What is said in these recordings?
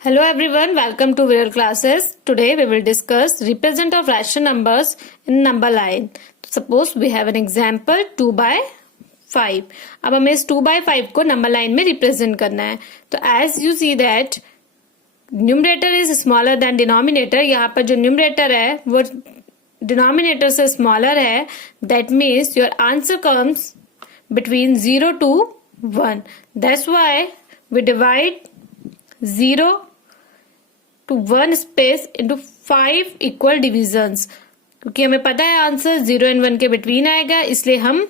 Hello everyone, welcome to Viral Classes. Today we will discuss represent of rational numbers in number line. Suppose we have an example 2 by 5. अब हमें इस 2 by 5 को number line में represent करना है. तो as you see that numerator is smaller than denominator. यहाँ पर जो numerator है वो denominator से smaller है. That means your answer comes between 0 to 1. That's why we divide 0 to 1 space into 5 equal divisions. क्योंकि हमें पता है आंसर 0 एंड 1 के बिटवीन आएगा, इसलिए हम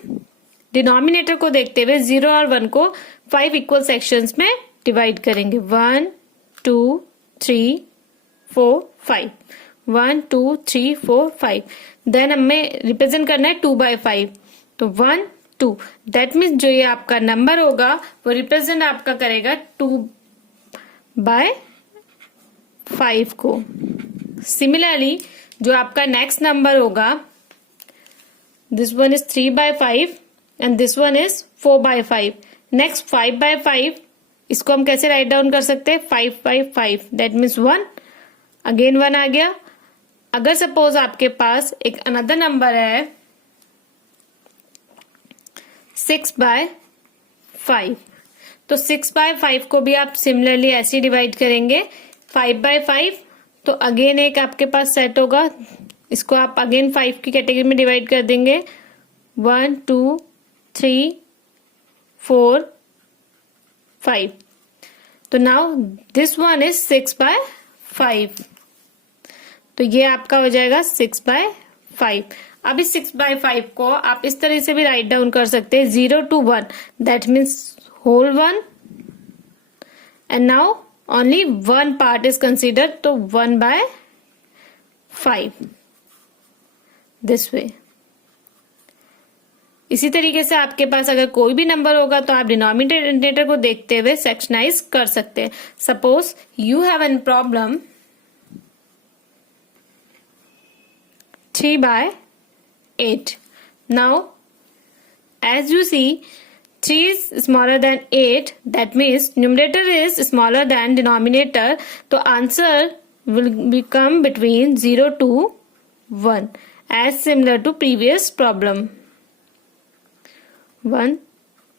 डिनोमिनेटर को देखते हुए 0 और 1 को 5 इक्वल सेक्शंस में डिवाइड करेंगे. 1 2 3 4 5 1 2 3 4 5. देन हमें रिप्रेजेंट करना है 2 by 5. तो 1 2 दैट मीन्स जो ये आपका नंबर होगा वो रिप्रेजेंट आपका करेगा 2 by 5 को. सिमिलरली जो आपका नेक्स्ट नंबर होगा, this one is 3 by 5 and this one is 4 by 5. Next 5 by 5, इसको हम कैसे राइट डाउन कर सकते हैं? 5 by 5 दैट मीन्स 1. अगेन 1 आ गया. अगर सपोज आपके पास एक अनदर नंबर है 6 by 5, तो 6 by 5 को भी आप सिमिलरली ऐसे डिवाइड करेंगे. 5 by 5 तो अगेन एक आपके पास सेट होगा, इसको आप अगेन 5 की कैटेगरी में डिवाइड कर देंगे. 1 2 3 4 5. तो now this one is 6 by 5. तो ये आपका हो जाएगा 6 by 5. अब इस 6 by 5 को आप इस तरह से भी राइट डाउन कर सकते हैं 0 to 1 that means whole 1 and now only one part is considered, तो 1 by 5 this way. इसी तरीके से आपके पास अगर कोई भी नंबर होगा तो आप डिनोमिनेटर को देखते हुए सेक्शनाइज कर सकते हैं. Suppose you have an problem 3 by 8. now as you see 3 is smaller than 8, that means numerator is smaller than denominator, तो answer will become between 0 to 1 as similar to previous problem. 1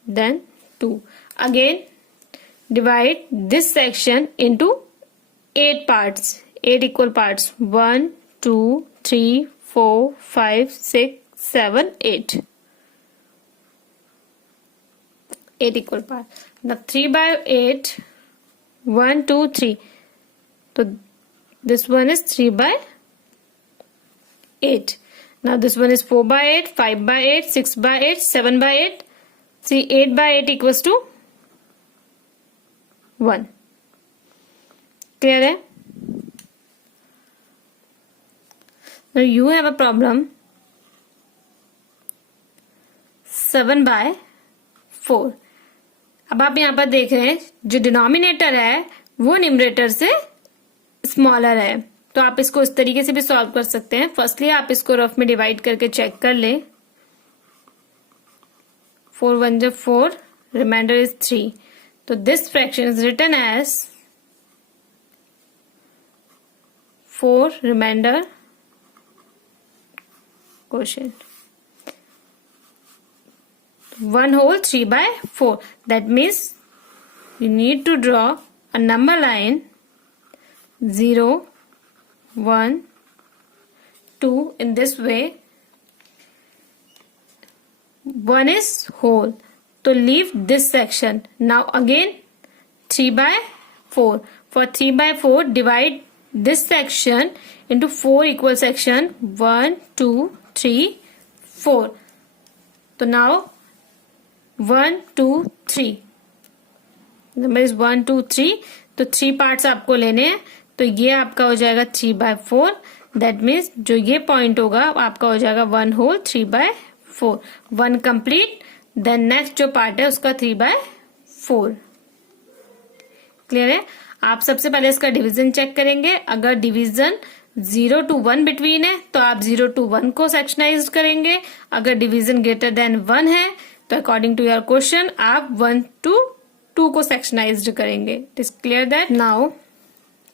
then 2. Again divide this section into 8 parts, 8 equal parts. 1 2 3 4 5 6 7 8. 8 equal part. Now 3 by 8, 1 2 3. So this one is 3 by 8. Now this one is 4 by 8, 5 by 8, 6 by 8, 7 by 8. See 8 by 8 equals to 1. Clear है? Now you have a problem 7 by 4. अब आप यहाँ पर देख रहे हैं जो denominator है वो न्यूमरेटर से स्मॉलर है, तो आप इसको इस तरीके से भी सॉल्व कर सकते हैं. फर्स्टली आप इसको रफ में डिवाइड करके चेक कर लें. 4 1 जो 4, रिमाइंडर इज 3. तो this fraction is written as 4 remainder quotient 1 whole 3 by 4. That means you need to draw a number line 0 1 2 in this way. 1 is whole, so leave this section. Now again 3 by 4. For 3 by 4 divide this section into 4 equal section. 1 2 3 4. So now 1 2 3 number is 1 2 3. तो 3 parts आपको लेने हैं, तो ये आपका हो जाएगा 3 by 4. That means जो ये पॉइंट होगा आपका हो जाएगा 1 whole 3 by 4. 1 complete. Then next जो पार्ट है उसका 3 by 4. क्लियर है? आप सबसे पहले इसका डिवीजन चेक करेंगे. अगर डिवीजन 0 to 1 बिटवीन है तो आप 0 to 1 को सेक्शनाइज करेंगे. अगर डिवीजन ग्रेटर देन 1 है तो अकॉर्डिंग टू योर क्वेश्चन आप 1 to 2 को सेक्शनाइज्ड करेंगे. It is clear that. Now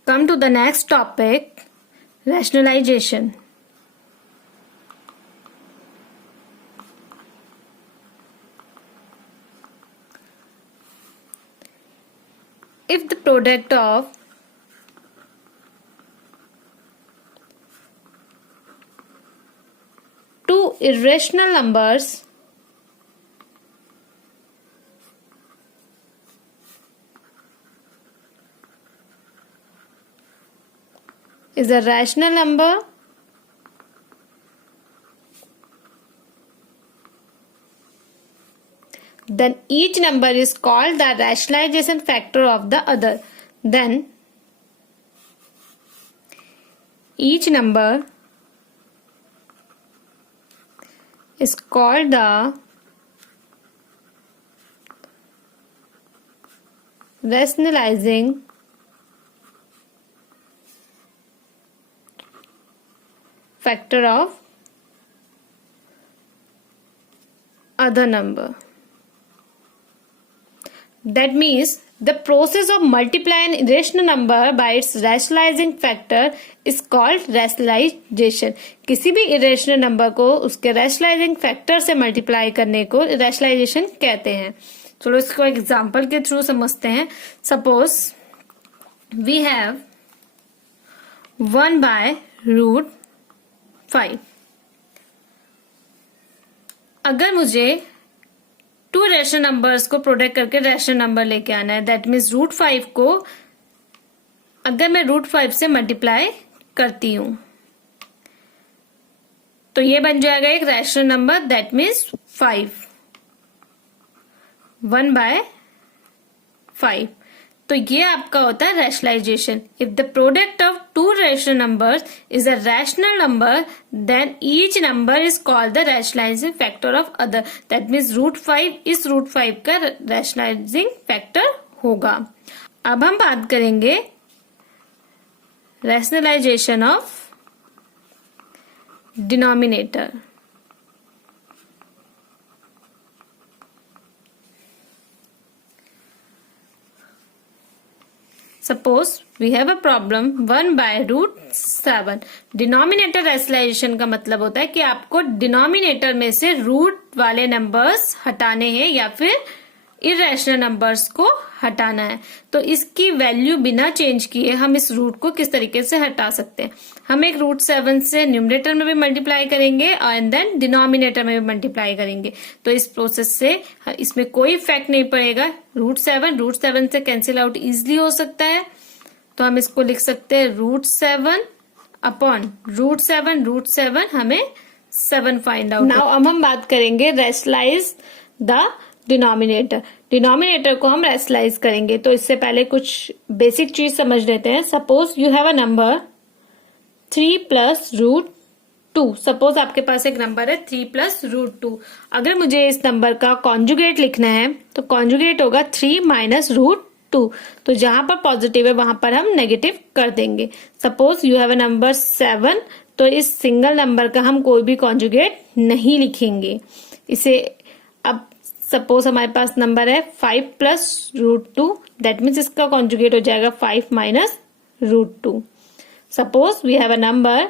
come to the next topic, rationalization. If the product of two irrational numbers is a rational number, then each number is called the rationalization factor of the other. Then each number is called the rationalizing factor of other number. That means the process of multiplying an irrational number by its rationalizing factor is called rationalization. किसी भी irrational number को उसके rationalizing factor से multiply करने को rationalization कहते हैं. चलो इसको एग्जाम्पल के थ्रू समझते हैं. Suppose we have 1 by root 5. अगर मुझे टू रैशनल नंबर्स को प्रोडक्ट करके रैशनल नंबर लेके आना है, दैट मीन्स रूट 5 को अगर मैं रूट 5 से मल्टीप्लाई करती हूं तो ये बन जाएगा एक rational number, that means 5. 1 by 5. तो ये आपका होता है rationalisation. If the product of two rational numbers is a rational number then each number is called the rationalising factor of other. That means root 5 इस रूट 5 का rationalising factor होगा. अब हम बात करेंगे rationalisation of denominator. Suppose we have a problem 1 by root 7. Denominator rationalisation का मतलब होता है कि आपको डिनोमिनेटर में से रूट वाले नंबर्स हटाने हैं या फिर इरेशनल नंबर्स को हटाना है. तो इसकी वैल्यू बिना चेंज किए हम इस रूट को किस तरीके से हटा सकते हैं. हम एक रूट 7 से न्यूमरेटर में भी मल्टीप्लाई करेंगे एंड देन डिनोमिनेटर में भी मल्टीप्लाई करेंगे. तो इस प्रोसेस से इसमें कोई इफेक्ट नहीं पड़ेगा. रूट 7 से कैंसिल आउट इजिली हो सकता है. तो हम इसको लिख सकते हैं रूट 7 अपॉन रूट 7 हमें 7 फाइंड आउट. नाउ अब हम बात करेंगे रैशनलाइज द डिनोमिनेटर को हम रैशनलाइज करेंगे. तो इससे पहले कुछ बेसिक चीज समझ लेते हैं. Suppose you have a number 3 plus root 2. Suppose आपके पास एक नंबर है 3 प्लस रूट 2. अगर मुझे इस नंबर का कॉन्जुगेट लिखना है तो कॉन्जुगेट होगा 3 माइनस रूट 2. तो जहां पर पॉजिटिव है वहां पर हम नेगेटिव कर देंगे. Suppose you have a number 7. तो इस सिंगल नंबर का हम कोई भी कॉन्जुगेट नहीं लिखेंगे. इसे अब सपोज हमारे पास नंबर है 5 प्लस रूट 2. दैट मीन्स इसका कॉन्जुगेट हो जाएगा 5 minus root 2. Suppose we have a number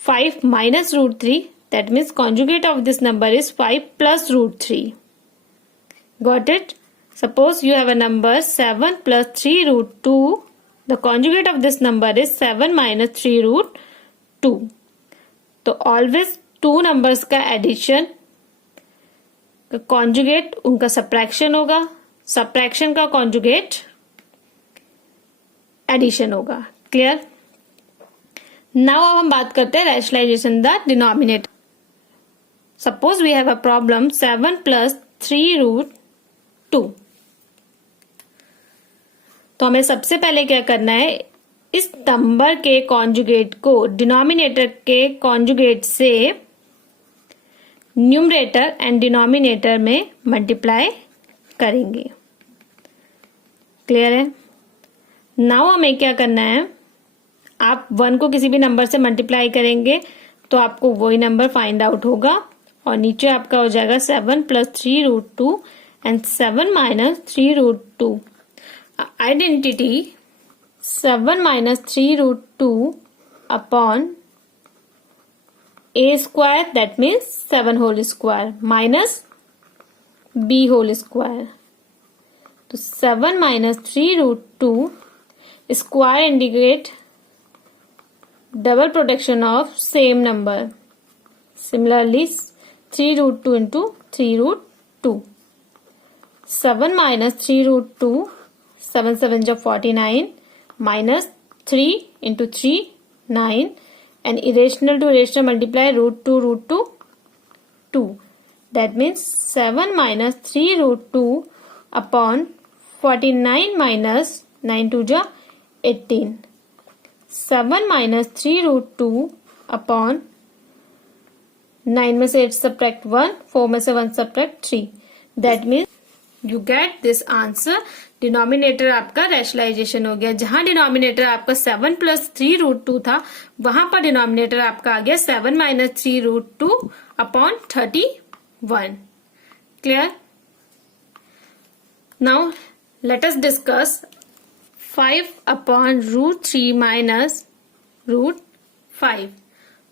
5 minus root 3. That means conjugate of this number is 5 plus root 3. Got it? Suppose you have a number 7 plus 3 root 2. The conjugate of this number is 7 minus 3 root 2. तो always two numbers का addition का conjugate उनका subtraction होगा. Subtraction का conjugate addition होगा. Clear? Now अब हम बात करते हैं rationalisation the denominator. Suppose we have a problem 7 plus 3 root 2. तो हमें सबसे पहले क्या करना है, इस नंबर के कॉन्जुगेट को डिनोमिनेटर के कॉन्जुगेट से न्यूमरेटर एंड डिनोमिनेटर में मल्टीप्लाई करेंगे. क्लियर है? नाउ हमें क्या करना है, आप 1 को किसी भी नंबर से मल्टीप्लाई करेंगे तो आपको वही नंबर फाइंड आउट होगा और नीचे आपका हो जाएगा 7 plus 3 root 2 and 7 minus 3 root 2. Identity 7 minus 3 root 2 upon a square, that means 7 whole square minus b whole square. तो 7 minus 3 root 2 square indicate double production of same number. Similarly 3 root 2 into 3 root 2. 7 minus 3 root 2, 7 7 is 49, minus 3 into 3, 9, and irrational to irrational multiply root 2, 2. That means 7 minus 3 root 2 upon 49 minus 9 2 is 18. 7 minus 3 root 2 upon 9 में से 8 subtract 1, 4 में से 1 subtract 3. That means you get this answer. Denominator आपका rationalisation हो गया. जहां denominator आपका 7 plus 3 root 2 था, वहां पर डिनोमिनेटर आपका आ गया 7 minus 3 root 2 upon 31. Clear? Now let us discuss 5 upon root 3 minus root 5.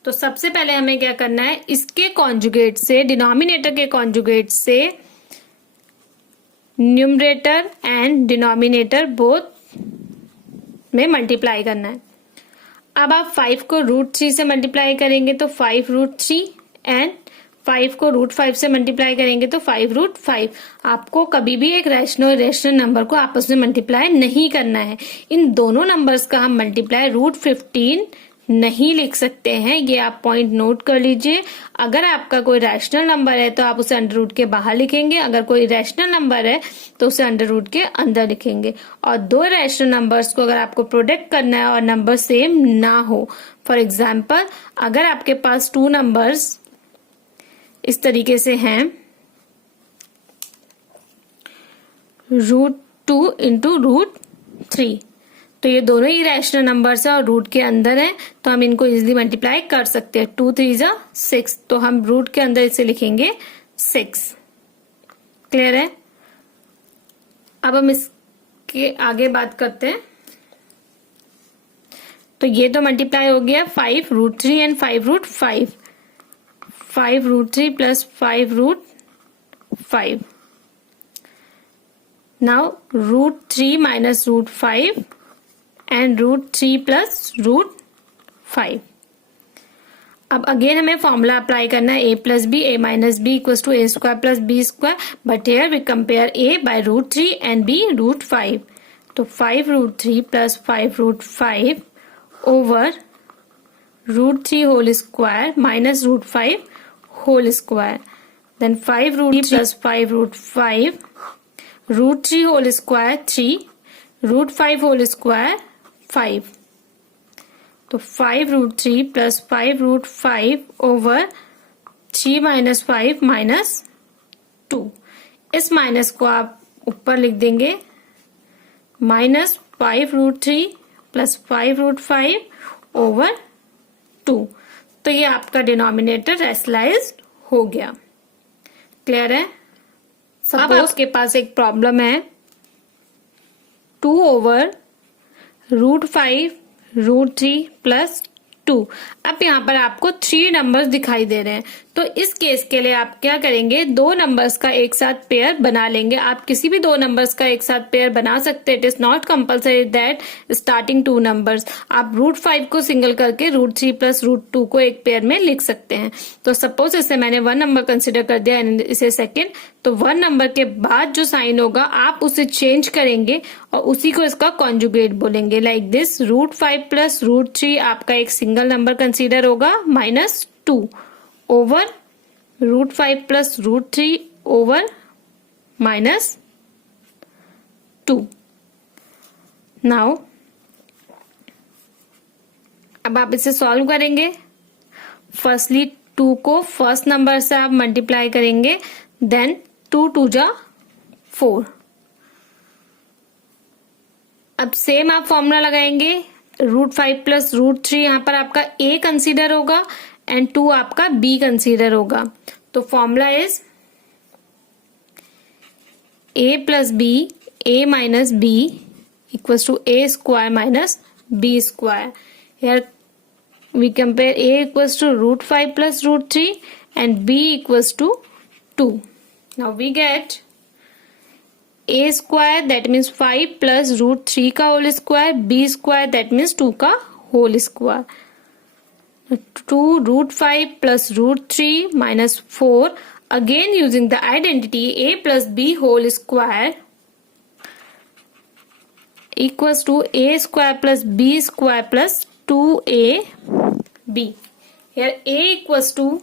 तो सबसे पहले हमें क्या करना है, इसके कॉन्जुगेट से, डिनोमिनेटर के कॉन्जुगेट से न्यूमरेटर एंड डिनोमिनेटर बोथ में मल्टीप्लाई करना है. अब आप 5 को रूट 3 से मल्टीप्लाई करेंगे तो 5 रूट 3 एंड 5 को रूट 5 से मल्टीप्लाई करेंगे तो 5 रूट 5. आपको कभी भी एक रैशनल नंबर को आपस में मल्टीप्लाई नहीं करना है. इन दोनों नंबर्स का हम मल्टीप्लाई रूट 15 नहीं लिख सकते हैं. ये आप पॉइंट नोट कर लीजिए. अगर आपका कोई रैशनल नंबर है तो आप उसे अंडर रूट के बाहर लिखेंगे. अगर कोई रैशनल नंबर है तो उसे अंडर रूट के अंदर लिखेंगे. और दो रैशनल नंबर्स को अगर आपको प्रोडक्ट करना है और नंबर सेम ना हो, फॉर एग्जाम्पल अगर आपके पास 2 नंबर्स इस तरीके से हैं, रूट 2 इंटू रूट 3, तो ये दोनों ही रैशनल नंबर्स है और रूट के अंदर है, तो हम इनको इजिली मल्टीप्लाई कर सकते हैं. 2 3 जा 6, तो हम रूट के अंदर इसे लिखेंगे 6. क्लियर है? अब हम इसके आगे बात करते हैं. तो ये तो मल्टीप्लाई हो गया 5 root 3 and 5 root 5. 5 root 3 plus 5 root 5. Now root 3 minus root 5 and root 3 plus root 5. अब अगेन हमें फॉर्मूला अप्लाई करना है, a plus b, a minus b equal to a square plus b square. But here we compare a by root 3 and b root 5. तो 5 root 3 plus 5 root 5 over root 3 whole square minus root 5 whole square. Then 5 root 3 plus 5 root 5, root 3 whole square 3, root 5 whole square 5. तो 5 root 3 plus 5 root 5 over 3 minus 5 minus 2. इस minus को आप ऊपर लिख देंगे, minus 5 root 3 plus 5 root 5 over 2. तो ये आपका डिनोमिनेटर रैशनलाइज्ड हो गया. क्लियर है? अब आपके पास एक प्रॉब्लम है, 2 ओवर रूट 5 रूट 3 प्लस 2. अब यहाँ पर आपको 3 नंबर्स दिखाई दे रहे हैं, तो इस केस के लिए आप क्या करेंगे, 2 नंबर्स का एक साथ पेयर बना लेंगे. आप किसी भी 2 नंबर्स का एक साथ पेयर बना सकते हैं. It is not compulsory that starting 2 numbers. आप रूट 5 को सिंगल करके रूट 3 प्लस रूट 2 को एक पेयर में लिख सकते हैं. तो सपोज इसे मैंने 1 नंबर कंसिडर कर दिया एंड इसे सेकेंड, तो 1 नंबर के बाद जो साइन होगा आप उसे चेंज करेंगे और उसी को इसका कॉन्जुगेट बोलेंगे. Like this, root 5 plus root 3 आपका एक सिंगल नंबर कंसिडर होगा minus 2 over root 5 plus root 3 over minus 2. Now अब आप इसे सॉल्व करेंगे. फर्स्टली 2 को फर्स्ट नंबर से आप मल्टीप्लाई करेंगे, देन 2 2 जा 4. अब सेम आप फॉर्मूला लगाएंगे, रूट 5 प्लस रूट 3 यहां पर आपका a कंसीडर होगा एंड 2 आपका b कंसीडर होगा. तो formula is a plus b, a minus b equals to a square minus b square. Here we compare a equals to root 5 plus root 3 and b equals to 2. Now we get a square that means 5 plus root 3 का whole square, b square that means 2 का whole square. 2 root 5 plus root 3 minus 4. Again using the identity a plus b whole square equals to a square plus b square plus 2ab. Here a equals to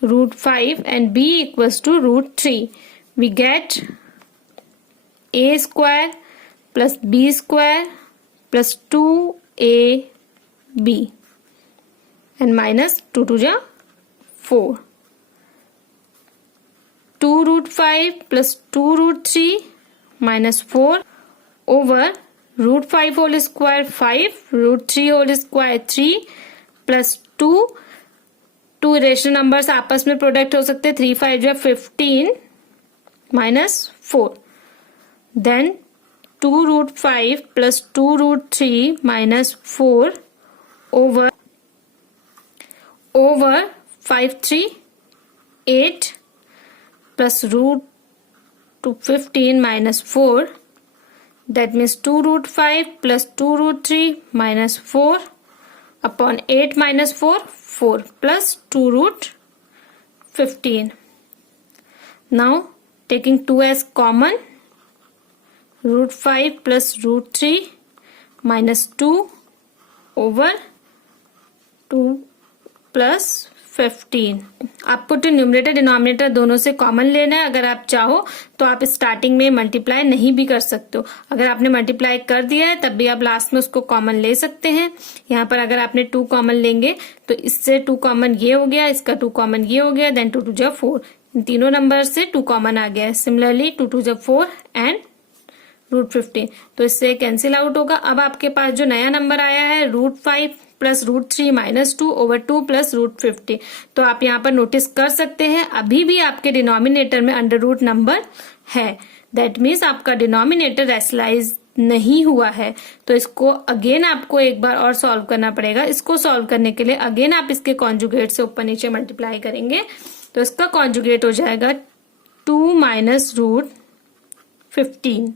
root 5 and b equals to root 3. We get a square plus b square plus 2ab and minus 2 to the 4. 2 root 5 plus 2 root 3 minus 4 over root 5 whole square 5, root 3 whole square 3 plus 2. Two rational numbers आपस में product हो सकते हैं. 3 5 जो 15 minus 4. Then 2 root 5 plus 2 root 3 minus 4 over 5 3 8 plus root to 15 minus 4. That means 2 root 5 plus 2 root 3 minus 4 upon 8 minus 4 4 plus 2 root 15. Now taking 2 as common, root 5 plus root 3 minus 2 over 2 plus 15. आपको तो numerator denominator दोनों से common लेना है. अगर आप चाहो तो आप स्टार्टिंग में मल्टीप्लाई नहीं भी कर सकते हो. अगर आपने मल्टीप्लाई कर दिया है तब भी आप लास्ट में उसको कॉमन ले सकते हैं. यहाँ पर अगर आपने 2 कॉमन लेंगे तो इससे 2 कॉमन ये हो गया, इसका 2 कॉमन ये हो गया, देन 2 2 जा 4. इन तीनों नंबर से 2 कॉमन आ गया है. सिमिलरली 2 2 जा 4 एंड रूट 15. तो इससे कैंसिल आउट होगा. अब आपके पास जो नया नंबर आया है root 5 plus root 3 minus 2 over 2 plus root 50. तो आप यहाँ पर नोटिस कर सकते हैं अभी भी आपके डिनोमिनेटर में अंडर रूट नंबर है. दैट मीन्स आपका डिनोमिनेटर रैशनलाइज नहीं हुआ है. तो इसको अगेन आपको एक बार और सॉल्व करना पड़ेगा. इसको सॉल्व करने के लिए अगेन आप इसके कॉन्जुगेट से ऊपर नीचे मल्टीप्लाई करेंगे तो इसका कॉन्जुगेट हो जाएगा 2 minus root 15.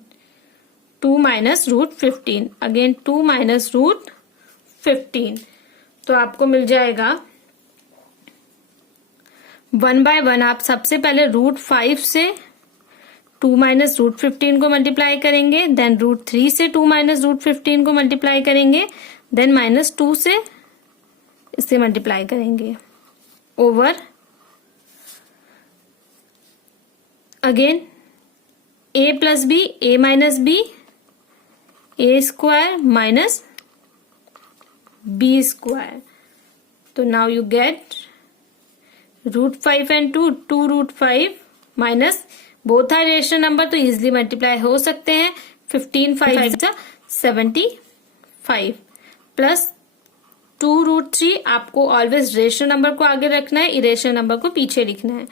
2 minus root 15 again 2 minus root 15. तो आपको मिल जाएगा 1 by 1. आप सबसे पहले रूट 5 से 2 माइनस रूट 15 को मल्टीप्लाई करेंगे, देन रूट 3 से 2 माइनस रूट 15 को मल्टीप्लाई करेंगे, देन माइनस 2 से इससे मल्टीप्लाई करेंगे over again a plus b, a minus b, a square minus b square. तो now you get root 5 and 2 root 5 minus both are rational number तो easily multiply हो सकते हैं. 15 5 75 plus 2 root 3. आपको always rational number को आगे रखना है, irrational number को पीछे लिखना है.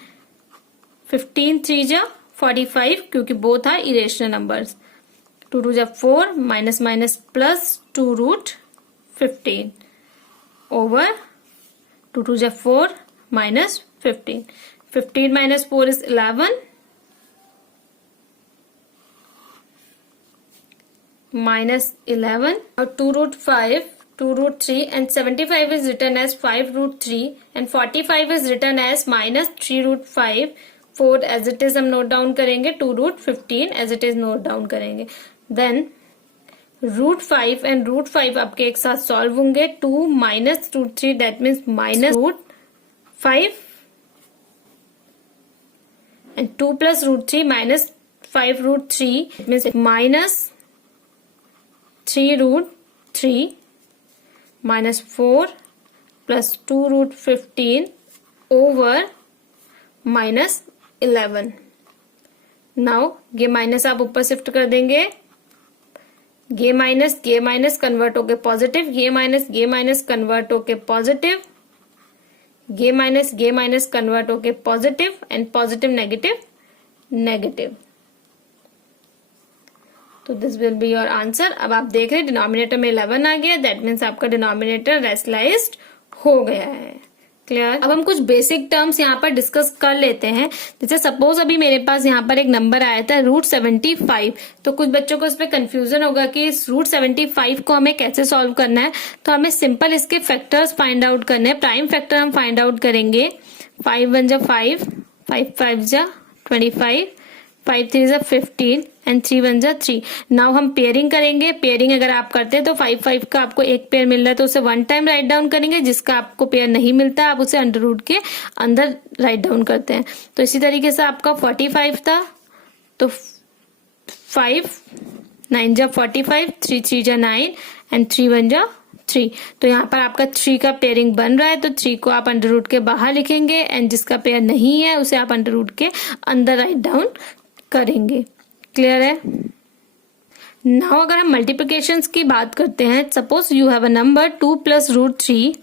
15 3 जा 45 क्योंकि both are irrational numbers. 2 2 जा 4 minus minus plus 2 root 15 over 2 2 जा 4 minus 15. 15 minus 4 is 11 minus 11 or 2 root 5, 2 root 3 and 75 is written as 5 root 3 and 45 is written as minus 3 root 5. 4 as it is हम note down करेंगे, 2 root 15 as it is note down करेंगे. Then root 5 and root 5 आपके एक साथ solve होंगे. 2 minus root 3 that means minus root 5 and 2 plus root 3 minus 5 root 3 means minus 3 root 3 minus 4 plus 2 root 15 over minus 11. Now ये minus आप ऊपर shift कर देंगे. ये माइनस कन्वर्ट होके पॉजिटिव, ये माइनस कन्वर्ट होके पॉजिटिव, ये माइनस कन्वर्ट होके positive and positive negative negative. तो this will be your answer. अब आप देख रहे हैं डिनोमिनेटर में 11 आ गया, दैट मीन्स आपका डिनोमिनेटर रेशनलाइज्ड हो गया है। क्लियर। अब हम कुछ बेसिक टर्म्स यहाँ पर डिस्कस कर लेते हैं। जैसे सपोज अभी मेरे पास यहाँ पर एक नंबर आया था √75, तो कुछ बच्चों को इसमें कंफ्यूजन होगा कि इस √75 को हमें कैसे सॉल्व करना है। तो हमें सिंपल इसके फैक्टर्स फाइंड आउट करने हैं। प्राइम फैक्टर हम फाइंड आउट करेंगे। 5 1 जा 5, 5 5 जा 25, 5 3 जा 15 एंड 3 1 जा 3। नाउ हम पेयरिंग करेंगे। पेयरिंग अगर आप करते हैं तो 5 5 का आपको एक पेयर मिल रहा है तो उसे 1 टाइम राइट डाउन करेंगे। जिसका आपको पेयर नहीं मिलता आप उसे अंडर रूट के अंदर राइट डाउन करते हैं। तो इसी तरीके से आपका 45 था, तो 5 9 जा 45, 3 3 जा 9 एंड 3 1 जा 3। तो यहाँ पर आपका 3 का पेयरिंग बन रहा है, तो 3 को आप अंडर रूट के बाहर लिखेंगे एंड जिसका पेयर नहीं है उसे आप अंडर रूट के अंदर राइट डाउन करेंगे। क्लियर है। नाउ अगर हम मल्टीप्लिकेशंस की बात करते हैं, suppose you have a number 2 + √3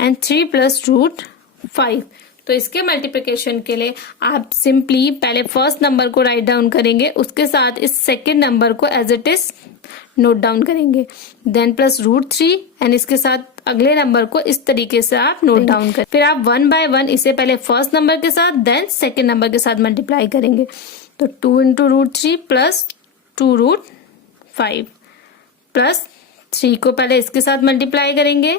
and 3 + √5। तो इसके मल्टीप्लिकेशन के लिए आप सिंपली पहले फर्स्ट नंबर को राइट डाउन करेंगे, उसके साथ इस सेकेंड नंबर को as it is note down करेंगे, देन +√3 एंड इसके साथ अगले नंबर को इस तरीके से आप नोट डाउन करें। फिर आप 1 बाय 1 इसे पहले फर्स्ट नंबर के साथ देन सेकेंड नंबर के साथ मल्टीप्लाई करेंगे। तो 2 × √3 + 2√5 प्लस 3 को पहले इसके साथ मल्टीप्लाई करेंगे,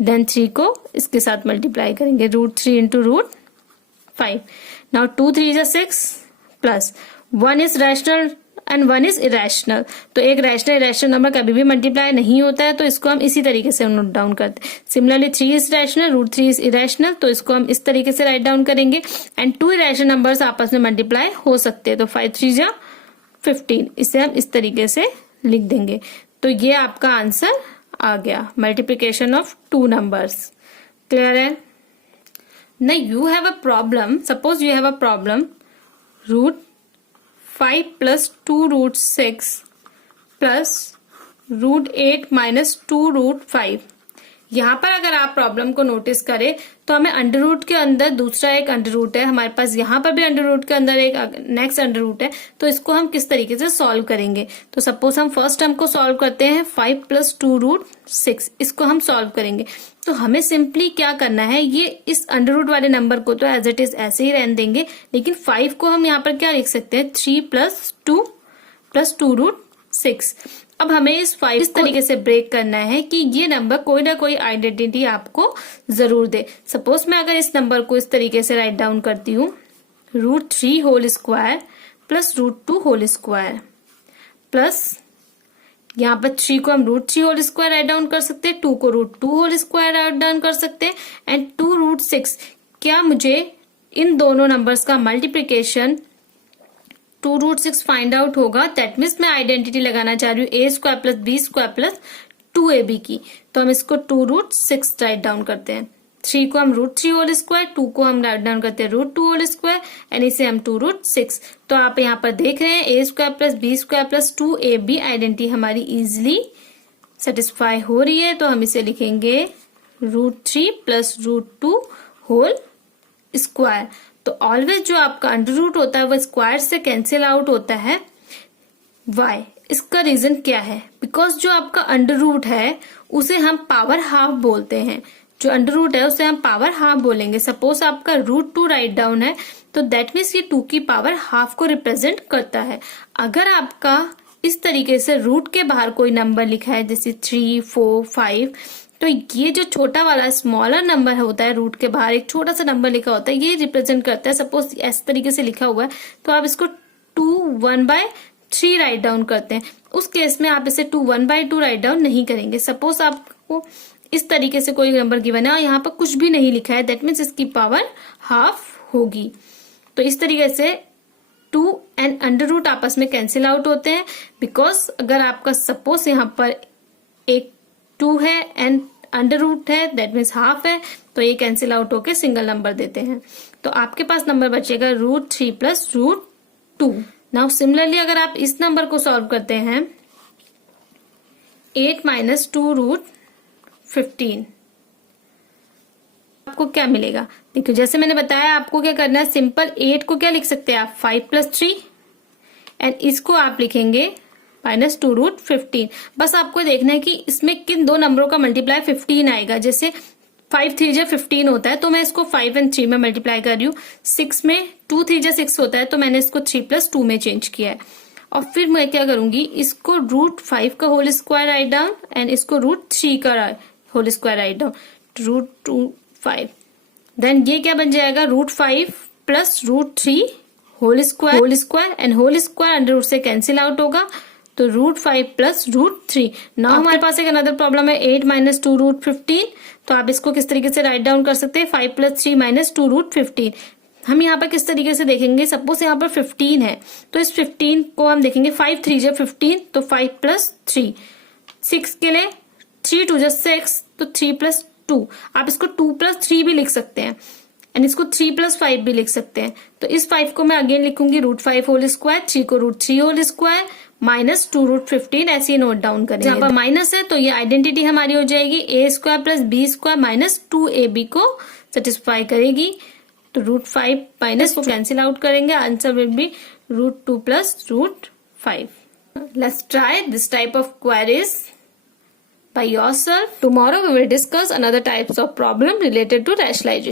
देन 3 को इसके साथ मल्टीप्लाई करेंगे, √3 × √5। नाउ 2 3 जा 6 plus 1 is rational and 1 is irrational. तो एक रैशनल इरेशनल नंबर कभी भी मल्टीप्लाई नहीं होता है, तो इसको हम इसी तरीके से नोट डाउन करते हैं। Similarly 3 is rational, √3 is irrational, तो इसको हम इस तरीके से राइट डाउन करेंगे। एंड 2 इरेशनल नंबर्स आपस में मल्टीप्लाई हो सकते हैं, तो 5 3 जा 15, इसे हम इस तरीके से लिख देंगे। तो ये आपका आंसर आ गया, मल्टीप्लीकेशन ऑफ 2 नंबर्स। क्लियर है। ना you have a problem, suppose you have a problem √5 + 2√6 + √8 - 2√5। यहाँ पर अगर आप प्रॉब्लम को नोटिस करें तो हमें अंडर रूट के अंदर दूसरा एक अंडर रूट है, हमारे पास यहाँ पर भी अंडर रूट के अंदर एक नेक्स्ट अंडर रूट है। तो इसको हम किस तरीके से सॉल्व करेंगे। तो सपोज हम फर्स्ट टर्म को सॉल्व करते हैं, 5 + 2√6, इसको हम सॉल्व करेंगे। तो हमें सिंपली क्या करना है, ये इस अंडर रूट वाले नंबर को तो एज इट इज ऐसे ही रहने देंगे, लेकिन 5 को हम यहाँ पर क्या लिख सकते हैं, 3 + 2 + 2√6। अब हमें इस 5 इस तरीके से ब्रेक करना है कि ये नंबर कोई ना कोई आइडेंटिटी आपको जरूर दे। सपोज मैं अगर इस नंबर को इस तरीके से राइट डाउन करती हूँ, √3 whole square + √2 whole square plus यहाँ पर 3 को हम √3 होल स्क्वायर राइट डाउन कर सकते हैं, 2 को √2 होल स्क्वायर राइट डाउन कर सकते हैं एंड 2√6। क्या मुझे इन दोनों नंबर्स का मल्टीप्लीकेशन 2√6 फाइंड आउट होगा। दैट मीन्स मैं आइडेंटिटी लगाना चाह रही हूँ a² + b² + 2ab की। तो हम इसको 2√6 राइट डाउन करते हैं। 3 को हम √3 होल स्क्वायर, 2 को हम राइट डाउन करते हैं √2 होल स्क्वायर एंड इसे हम 2√6। तो आप यहाँ पर देख रहे हैं a² + b² + 2ab आइडेंटिटी हमारी इजिली सेटिस्फाई हो रही है। तो हम इसे लिखेंगे √3 + √2 होल स्क्वायर। तो ऑलवेज जो आपका अंडर रूट होता है वो स्क्वायर से कैंसिल आउट होता है। वाई, इसका रीजन क्या है, बिकॉज जो आपका अंडर रूट है उसे हम पावर हाफ बोलते हैं। जो अंडर रूट है उसे हम पावर हाफ बोलेंगे। सपोज आपका √2 राइट डाउन है तो दैट मीन्स ये 2 की पावर हाफ को रिप्रेजेंट करता है। अगर आपका इस तरीके से रूट के बाहर कोई नंबर लिखा है जैसे 3 4 5, तो ये जो छोटा वाला स्मॉलर नंबर होता है, रूट के बाहर एक छोटा सा नंबर लिखा होता है, ये रिप्रेजेंट करता है। सपोज इस तरीके से लिखा हुआ है तो आप इसको 2 1/3 राइट डाउन करते हैं। उस केस में आप इसे 2 1/2 राइट डाउन नहीं करेंगे। सपोज आपको इस तरीके से कोई नंबर गिवन है और यहाँ पर कुछ भी नहीं लिखा है, दैट मीन्स इसकी पावर हाफ होगी। तो इस तरीके से 2 एंड अंडर रूट आपस में कैंसिल आउट होते हैं। बिकॉज अगर आपका सपोज यहाँ पर एक 2 है एंड अंडर रूट है, दैट मीन्स हाफ है, तो ये कैंसिल आउट होके सिंगल नंबर देते हैं। तो आपके पास नंबर बचेगा √3 + √2। नाउ सिमिलरली अगर आप इस नंबर को सॉल्व करते हैं, 8 - 2√15, आपको क्या मिलेगा। देखिए जैसे मैंने बताया आपको क्या करना है, सिंपल 8 को क्या लिख सकते हैं आप, 5 + 3 एंड इसको आप लिखेंगे माइनस 2 रूट 15। बस आपको देखना है कि इसमें किन दो नंबरों का मल्टीप्लाई 15 आएगा। जैसे 5 3 जा 15 होता है तो मैं इसको 5 और 3 में मल्टीप्लाई कर रही हूँ। 6 में 2 3 जा 6 होता है तो मैंने इसको 3 प्लस 2 में चेंज किया है। और फिर मैं क्या करूंगी, इसको रूट 5 का whole square write down and इसको रूट 3 का whole square write down, root 2 5। Then ये क्या बन जाएगा, root 5 plus root 3 whole square and whole square under root से कैंसिल आउट होगा तो रूट 5 प्लस रूट 3। नाउ हमारे पास एक अनदर प्रॉब्लम है 8 माइनस 2 रूट 15। तो आप इसको किस तरीके से राइट डाउन कर सकते हैं, 5 प्लस 3 माइनस 2 रूट 15। हम यहाँ पर किस तरीके से देखेंगे, सपोज यहाँ पर 15 है तो इस 15 को हम देखेंगे 5 3 जा 15 तो 5 प्लस 3, 6 के लिए 3 2 जा 6 तो 3 प्लस 2। आप इसको 2 प्लस 3 भी लिख सकते हैं एंड इसको 3 प्लस 5 भी लिख सकते हैं। तो इस 5 को मैं अगेन लिखूंगी रूट 5 होल स्क्वायर, 3 को root 3 whole square minus 2 root 15 ऐसे ही नोट डाउन करेंगे। जहाँ पर माइनस है तो ये आइडेंटिटी हमारी हो जाएगी a square plus b square minus 2ab को सेटिस्फाई करेगी। तो रूट 5 माइनस को कैंसिल आउट करेंगे, answer will be root 2 plus root 5। Let's try this type of queries by yourself. Tomorrow we will discuss another types of problem related to rationalization.